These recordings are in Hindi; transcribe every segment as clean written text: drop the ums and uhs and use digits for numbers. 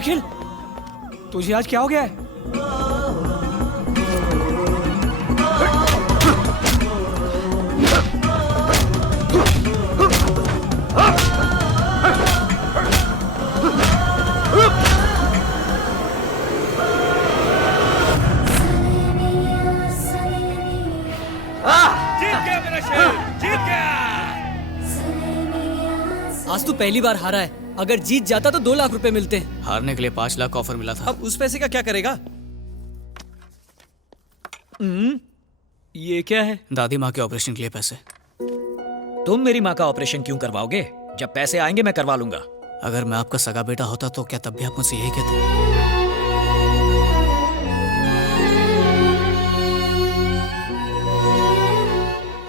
अखिल, तुझे आज क्या हो गया है? जीत गया मेरा शेर, जीत गया। आज तू पहली बार हारा है, अगर जीत जाता तो 2 लाख रुपए मिलते हैं। हारने के लिए 5 लाख ऑफर मिला था। अब उस पैसे का क्या करेगा? ये क्या है? दादी माँ के ऑपरेशन के लिए पैसे। तुम मेरी माँ का ऑपरेशन क्यों करवाओगे? जब पैसे आएंगे मैं करवा लूंगा। अगर मैं आपका सगा बेटा होता तो क्या तब भी आप मुझसे यही कहते?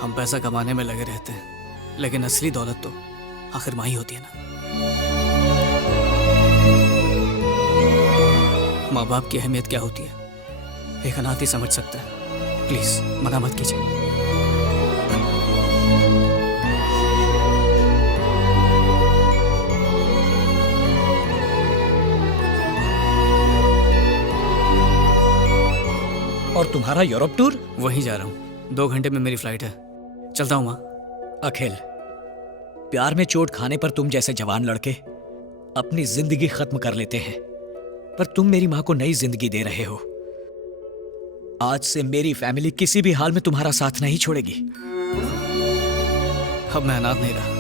हम पैसा कमाने में लगे रहते हैं, लेकिन असली दौलत तो आखिर माँ ही होती है ना। माँ बाप की अहमियत क्या होती है एक अनाथ ही समझ सकता है। प्लीज मना मत कीजिए। और तुम्हारा यूरोप टूर? वहीं जा रहा हूँ, 2 घंटे में मेरी फ्लाइट है। चलता हूँ माँ। अखिल, प्यार में चोट खाने पर तुम जैसे जवान लड़के अपनी जिंदगी खत्म कर लेते हैं, पर तुम मेरी माँ को नई जिंदगी दे रहे हो। आज से मेरी फैमिली किसी भी हाल में तुम्हारा साथ नहीं छोड़ेगी। अब मैं अनाथ नहीं रहा।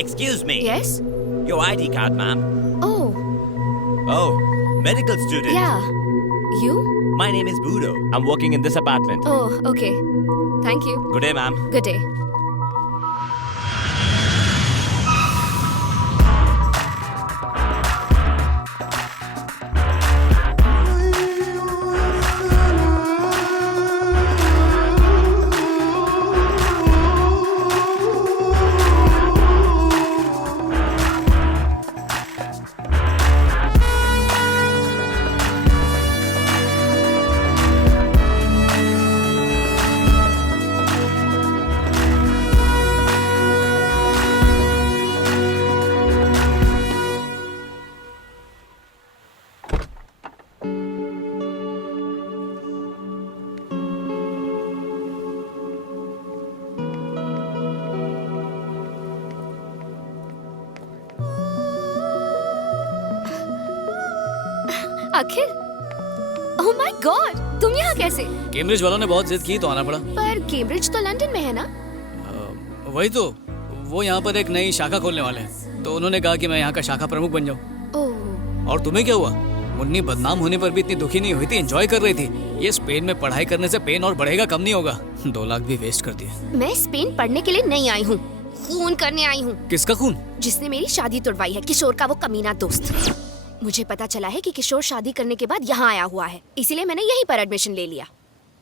Excuse me. Yes? Your ID card, ma'am. Oh, Oh, medical student. yeah. You? My name is Budo. I'm working in this apartment. Oh, okay. Thank you. Good day, ma'am. Good day. Akhil, oh my God, तुम यहाँ कैसे? कैम्ब्रिज वालों ने बहुत जिद की तो आना पड़ा। पर कैम्ब्रिज तो लंदन में है ना? वही तो, वो यहाँ पर एक नई शाखा खोलने वाले हैं, तो उन्होंने कहा कि मैं यहाँ का शाखा प्रमुख बन जाऊँ। ओह, और तुम्हें क्या हुआ? मुन्नी बदनाम होने पर भी इतनी दुखी नहीं हुई थी, एंजॉय कर रही थी। ये स्पेन में पढ़ाई करने से पेन और बढ़ेगा, कम नहीं होगा। 2 लाख भी वेस्ट कर दिए। मैं स्पेन पढ़ने के लिए नहीं आई हूँ, खून करने आई हूँ। किसका खून? जिसने मेरी शादी तुड़वाई है, किशोर का वो कमीना दोस्त। मुझे पता चला है कि किशोर शादी करने के बाद यहाँ आया हुआ है, इसीलिए मैंने यहीं पर एडमिशन ले लिया।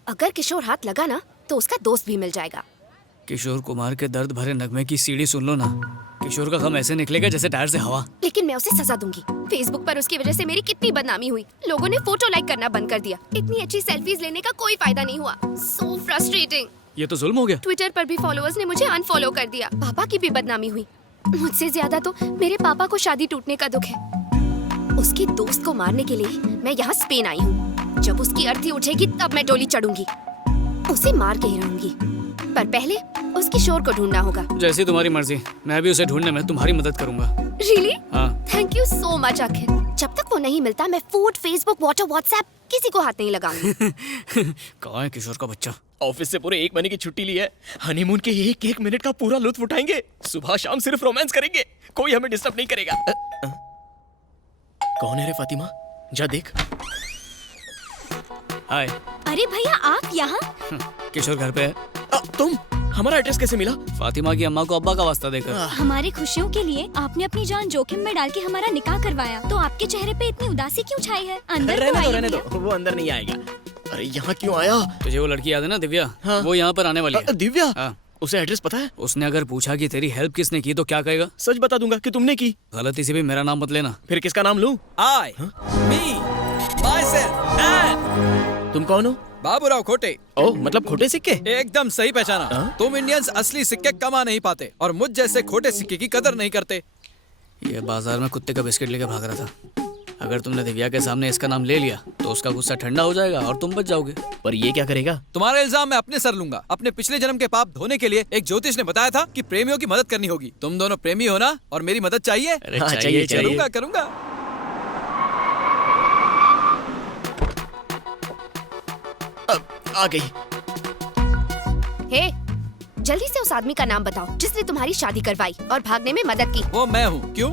अगर किशोर हाथ लगा ना तो उसका दोस्त भी मिल जाएगा। किशोर कुमार के दर्द भरे नगमे की सीढ़ी सुन लो ना। किशोर का गम ऐसे निकलेगा जैसे टायर से हवा। लेकिन मैं उसे सजा दूंगी। फेसबुक पर उसकी वजह से मेरी कितनी बदनामी हुई। लोगों ने फोटो लाइक करना बंद कर दिया। इतनी अच्छी सेल्फीज लेने का कोई फायदा नहीं हुआ। So frustrating. ये तो जुल्म हो गया। ट्विटर पर भी फॉलोअर्स ने मुझे अनफॉलो कर दिया। पापा की भी बदनामी हुई। मुझसे ज्यादा तो मेरे पापा को शादी टूटने का दुख है। उसके दोस्त को मारने के लिए मैं यहाँ स्पेन आई हूँ। जब उसकी अर्थी उठेगी तब मैं डोली चढ़ूंगी। उसे मार के ही रहूंगी, पर पहले उस किशोर को ढूंढना होगा। जैसी तुम्हारी मर्जी, मैं भी उसे ढूंढने में तुम्हारी मदद करूंगा। रियली? हाँ। थैंक यू सो मच अखिल। जब तक वो नहीं मिलता मैं फूड, फेसबुक, व्हाट्सएप किसी को हाथ नहीं लगाऊंगी। कहाँ है किशोर का बच्चा? ऑफिस से पूरे 1 महीने की छुट्टी ली है। हनीमून के 1-1 मिनट का पूरा लुत्फ उठाएंगे। सुबह शाम सिर्फ रोमांस करेंगे, कोई हमें डिस्टर्ब नहीं करेगा। कौन है रे फातिमा? जा देख। हाय। अरे भैया आप यहाँ? किशोर घर पे है। तुम हमारा एड्रेस कैसे मिला? फातिमा की अम्मा को अब्बा का वास्ता देकर। हमारी खुशियों के लिए आपने अपनी जान जोखिम में डाल के हमारा निकाह करवाया, तो आपके चेहरे पे इतनी उदासी क्यों छाई है? अंदर तो आइए रहने भैया। दो, वो अंदर नहीं आएगा। अरे यहाँ क्यों आया? तुझे वो लड़की याद है ना, दिव्या? हाँ। वो यहाँ पर आने वाली है। दिव्या? हाँ। उसे एड्रेस पता है? उसने अगर पूछा कि तेरी हेल्प किसने की तो क्या कहेगा? सच बता दूंगा कि तुमने की। गलती से भी मेरा नाम मत लेना। फिर किसका नाम लूं? I, me, myself, and तुम कौन हो? बाबूराव खोटे। ओह, मतलब खोटे सिक्के? एकदम सही पहचाना। हाँ? तुम इंडियंस असली सिक्के कमा नहीं पाते और मुझ जैसे खोटे सिक्के की कदर नहीं करते। ये बाजार में कुत्ते का बिस्किट लेके भाग रहा था। अगर तुमने दिव्या के सामने इसका नाम ले लिया तो उसका गुस्सा ठंडा हो जाएगा और तुम बच जाओगे। पर ये क्या करेगा? तुम्हारा इल्जाम मैं अपने सर लूंगा। अपने पिछले जन्म के पाप धोने के लिए एक ज्योतिष ने बताया था कि प्रेमियों की मदद करनी होगी। तुम दोनों प्रेमी हो ना, और मेरी मदद चाहिए? अरे हाँ, चाहिए चाहिए। करूंगा करूंगा। आ गई। हे, जल्दी से उस आदमी का नाम बताओ जिसने तुम्हारी शादी करवाई और भागने में मदद की। वो मैं हूँ। क्यों?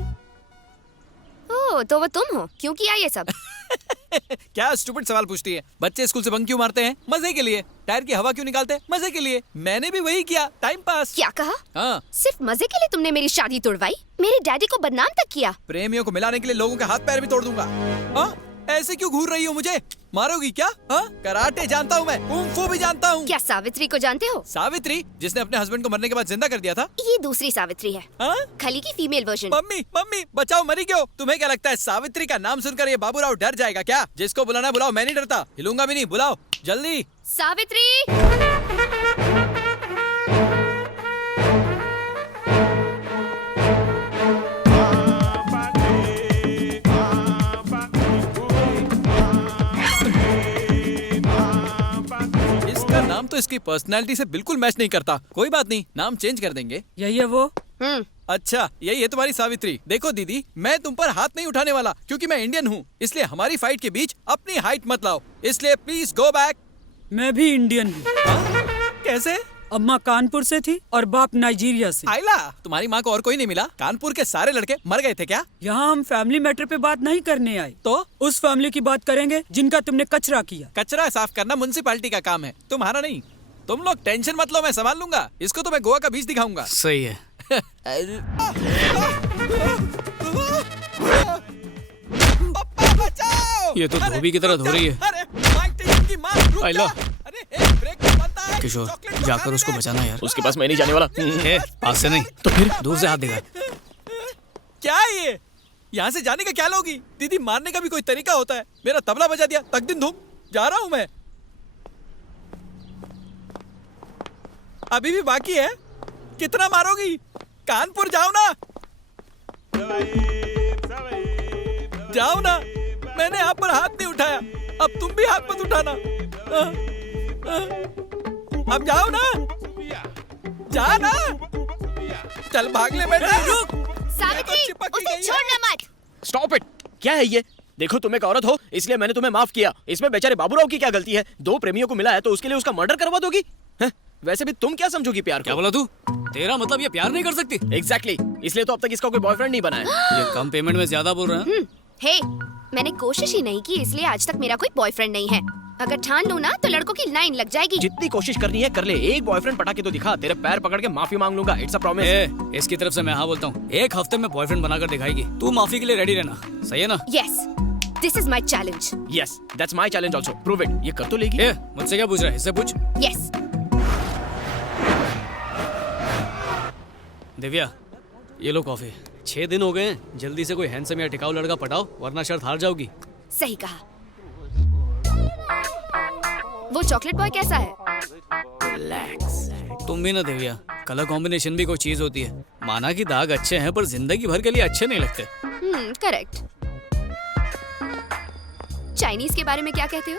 ओह, तो वो तुम हो। क्यों किया ये सब? क्या स्टूपिड सवाल पूछती है? बच्चे स्कूल से बंक क्यों मारते हैं? मजे के लिए। टायर की हवा क्यों निकालते हैं? मजे के लिए। मैंने भी वही किया, टाइम पास। क्या कहा? हाँ। सिर्फ मजे के लिए तुमने मेरी शादी तोड़वाई? मेरे डैडी को बदनाम तक किया? प्रेमियों को मिलाने के लिए लोगों के हाथ पैर भी तोड़ दूंगा। हाँ? ऐसे क्यों घूर रही हो मुझे? मारोगी क्या? हाँ? कराटे जानता हूँ मैं, कुंग फू भी जानता हूँ। क्या सावित्री को जानते हो? सावित्री, जिसने अपने हस्बैंड को मरने के बाद जिंदा कर दिया था? ये दूसरी सावित्री है। हाँ? खली की फीमेल वर्जन। मम्मी मम्मी बचाओ, मरी क्यों? तुम्हें क्या लगता है सावित्री का नाम सुनकर ये बाबूराव डर जाएगा क्या? जिसको बुलाना बुलाओ, मैं नहीं डरता। हिलूंगा भी नहीं। बुलाओ जल्दी। सावित्री! इसका नाम तो इसकी पर्सनैलिटी से बिल्कुल मैच नहीं करता। कोई बात नहीं, नाम चेंज कर देंगे। यही है वो। अच्छा, यही है तुम्हारी सावित्री। देखो दीदी, मैं तुम पर हाथ नहीं उठाने वाला क्योंकि मैं इंडियन हूँ। इसलिए हमारी फाइट के बीच अपनी हाइट मत लाओ। इसलिए प्लीज गो बैक। मैं भी इंडियन हूँ। कैसे? अम्मा कानपुर से थी और बाप नाइजीरिया से। आइला, तुम्हारी माँ को और कोई नहीं मिला? कानपुर के सारे लड़के मर गए थे क्या? यहाँ हम फैमिली मैटर पे बात नहीं करने आए, तो उस फैमिली की बात करेंगे जिनका तुमने कचरा किया। कचरा साफ करना म्युनिसिपैलिटी का काम है, तुम्हारा नहीं। तुम लोग टेंशन मत लो, मैं संभाल लूंगा। इसको तो मैं गोवा का बीच दिखाऊंगा। सही है। पप्पा बचाओ! ये तो धोबी की तरह धो रही है। अरे, माइक टायसन की माँ, रुक आइला। जा। अरे, एक ब्रेक तो बनता है। किशोर, चॉकलेट तो जाकर खाने उसको दे। बचाना यार। उसके पास मैं नहीं जाने वाला। ए, पास से नहीं तो फिर दूर से हाथ दिखा। क्या है ये? यहाँ से जाने का क्या लोगी? दीदी, मारने का भी कोई तरीका होता है। मेरा तबला बजा दिया, तक दिन धूम। जा रहा हूँ मैं। अभी भी बाकी है। कितना मारोगी? कानपुर जाओ ना। जाओ ना। मैंने आप पर हाथ नहीं उठाया, अब तुम भी हाथ मत उठाना। अब जाओ ना। जा ना। चल भाग ले बेटा। सावित्री, चिपक ही उसे गई है। छोड़ना मत। Stop it. क्या है ये? देखो, तुम एक औरत हो इसलिए मैंने तुम्हें माफ किया। इसमें बेचारे बाबूराव की क्या गलती है? 2 प्रेमियों को मिला है तो उसके लिए उसका मर्डर करवा दोगी? हैं? वैसे भी तुम क्या समझोगी प्यार को? क्या बोला तू? तेरा मतलब ये प्यार नहीं कर सकती? एग्जैक्टली, इसलिए तो अब तक इसका कोई बॉयफ्रेंड नहीं बना है। ये कम पेमेंट में ज्यादा बोल रहा है। हे, मैंने कोशिश ही नहीं की, इसलिए आज तक मेरा कोई बॉयफ्रेंड नहीं है। अगर ठान लूं ना तो लड़कों की लाइन लग जाएगी। जितनी कोशिश करनी है कर ले। एक बॉयफ्रेंड पटा के तो दिखा। तेरे पैर पकड़ के माफी मांग लूंगा। It's a promise. इसकी तरफ से मैं हाँ बोलता हूँ। 1 हफ्ते में बॉयफ्रेंड बनाकर दिखाएगी। तू माफी के लिए रेडी रहना, सही है ना? Yes, this is my challenge. Yes, that's my challenge also. Prove it. ये कर तो लेगी। मुझसे क्या पूछ रहा है? इससे पूछ। यस। दिव्या, ये लो कॉफी। 6 दिन हो गए हैं, जल्दी से कोई हैंडसम या टिकाऊ लड़का पटाओ वरना शर्त हार जाओगी। सही कहा। वो चॉकलेट बॉय कैसा है? तुम भी ना दिव्या, कलर कॉम्बिनेशन भी कोई चीज होती है। माना कि दाग अच्छे हैं पर जिंदगी भर के लिए अच्छे नहीं लगते। करेक्ट। चाइनीज के बारे में क्या कहते हो?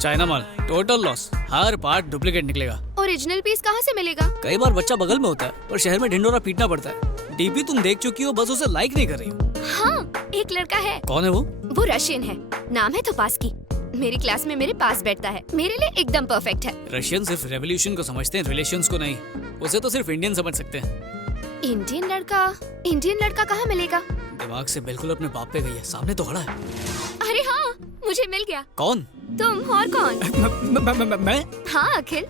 चाइना माल, टोटल लॉस। हर पार्ट डुप्लीकेट निकलेगा। ओरिजिनल पीस कहाँ से मिलेगा? कई बार बच्चा बगल में होता है पर शहर में ढिंडोरा पीटना पड़ता है। डीपी तुम देख चुकी हो, बस उसे लाइक नहीं कर रही हो। हाँ, एक लड़का है। कौन है वो? वो रशियन है, नाम है तोपास्की। मेरी क्लास में मेरे पास बैठता है, मेरे लिए एकदम परफेक्ट है। रशियन सिर्फ रेवोल्यूशन को समझते हैं, रिलेशंस को नहीं। उसे तो सिर्फ इंडियन समझ सकते हैं। इंडियन लड़का कहाँ मिलेगा? दिमाग से बिल्कुल अपने बाप पे गई है, सामने तो खड़ा है। अरे हाँ, मुझे मिल गया। कौन? तुम और कौन? मैं? हाँ अखिल,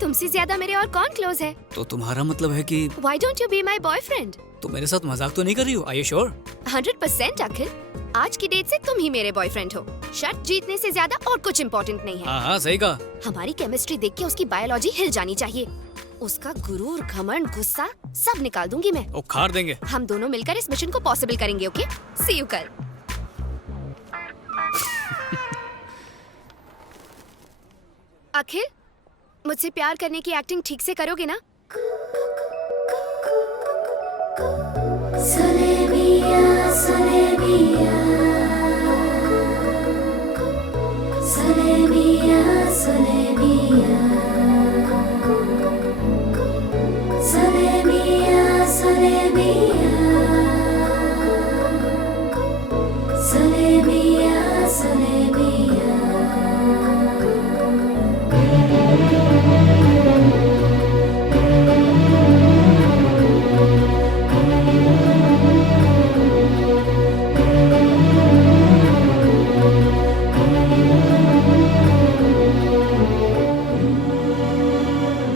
तुमसे ज्यादा मेरे और कौन क्लोज है? तो तुम्हारा मतलब है कि Why don't you be my boyfriend? तुम मेरे साथ मजाक तो नहीं कर रही हो? Are you sure? 100% अखिल, आज की डेट से तुम ही मेरे बॉयफ्रेंड हो। शर्त जीतने से ज्यादा और कुछ इम्पोर्टेंट नहीं है। हाँ सही कहा। हमारी केमिस्ट्री देख के उसकी बायोलॉजी हिल जानी चाहिए। उसका गुरूर, घमंड, गुस्सा सब निकाल दूंगी मैं। उखाड़ देंगे। हम दोनों मिलकर इस मिशन को पॉसिबल करेंगे। ओके, सी यू कल। अखिल, मुझसे प्यार करने की एक्टिंग ठीक से करोगे ना? Soleria, Soleria.